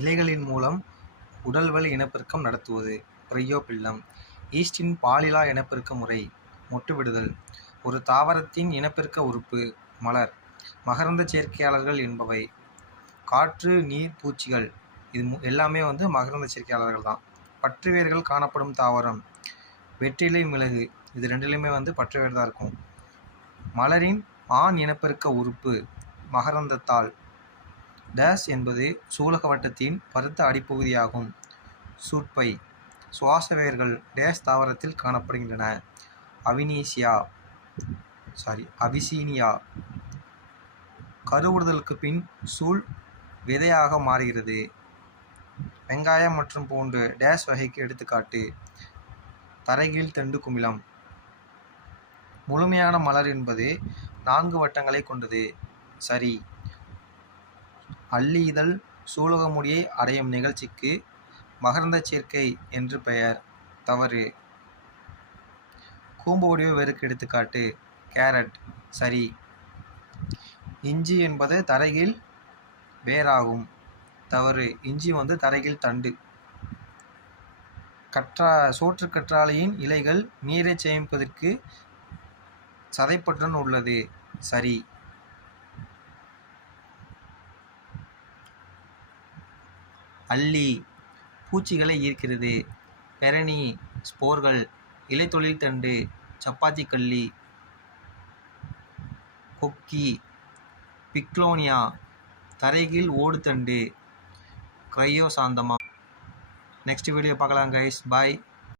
இலைகளின் மூலம் உடல்வழி இனப்பெருக்கம் நடத்துவது. பிரையோபில்லம். ஈஸ்டின் பாலிலா இனப்பெருக்க முறை. மொட்டுவிடுதல். ஒரு தாவரத்தின் இனப்பெருக்க உறுப்பு. மலர். மகரந்த சேர்க்கையாளர்கள் என்பவை காற்று, நீர், பூச்சிகள். இது எல்லாமே மகரந்த சேர்க்கையாளர்கள் தான். பற்றுவேர்கள் காணப்படும் தாவரம். வெற்றிலை, மிளகு. இது ரெண்டுலேயுமே பற்றுவேர் தான் இருக்கும். மலரின் ஆண் இனப்பெருக்க உறுப்பு. மகரந்தத்தாள். டேஸ் என்பது சூலக வட்டத்தின் பருத்த அடிப்பகுதியாகும். சூட்பை. சுவாச வேர்கள் டேஸ் தாவரத்தில் காணப்படுகின்றன. அவிசீனியா. கருவுறுதலுக்கு பின் சூல் விதையாக மாறுகிறது. வெங்காயம் மற்றும் பூண்டு டேஸ் வகைக்கு எடுத்துக்காட்டு. தரைகீழ் தண்டு குமிழம். முழுமையான மலர் என்பது 4 வட்டங்களை கொண்டது. சரி. அல்லி இதழ் சூலக முடியை அடையும் நிகழ்ச்சிக்கு மகரந்த சேர்க்கை என்று பெயர். தவறு. கூம்பு வடிவ வேருக்கு எடுத்துக்காட்டு. கேரட். சரி. இஞ்சி என்பது தரைகீழ் வேராகும். தவறு. இஞ்சி தரைகீழ் தண்டு. சோற்றுக்கற்றாழையின் இலைகள் நீரை சேமிப்பதற்கு சதைப்பற்றுடன் உள்ளது. சரி. அல்லி பூச்சிகளை ஈர்க்கிறது. பெரணி ஸ்போர்கள். இலைத்தொழில் தண்டு. சப்பாத்தி கள்ளி. கொக்கி. பிக்லோனியா தரைகீழ் ஓடுதண்டு. கிரையோசாந்தமா. நெக்ஸ்ட் வீடியோ பார்க்கலாம் கைஸ். பாய்.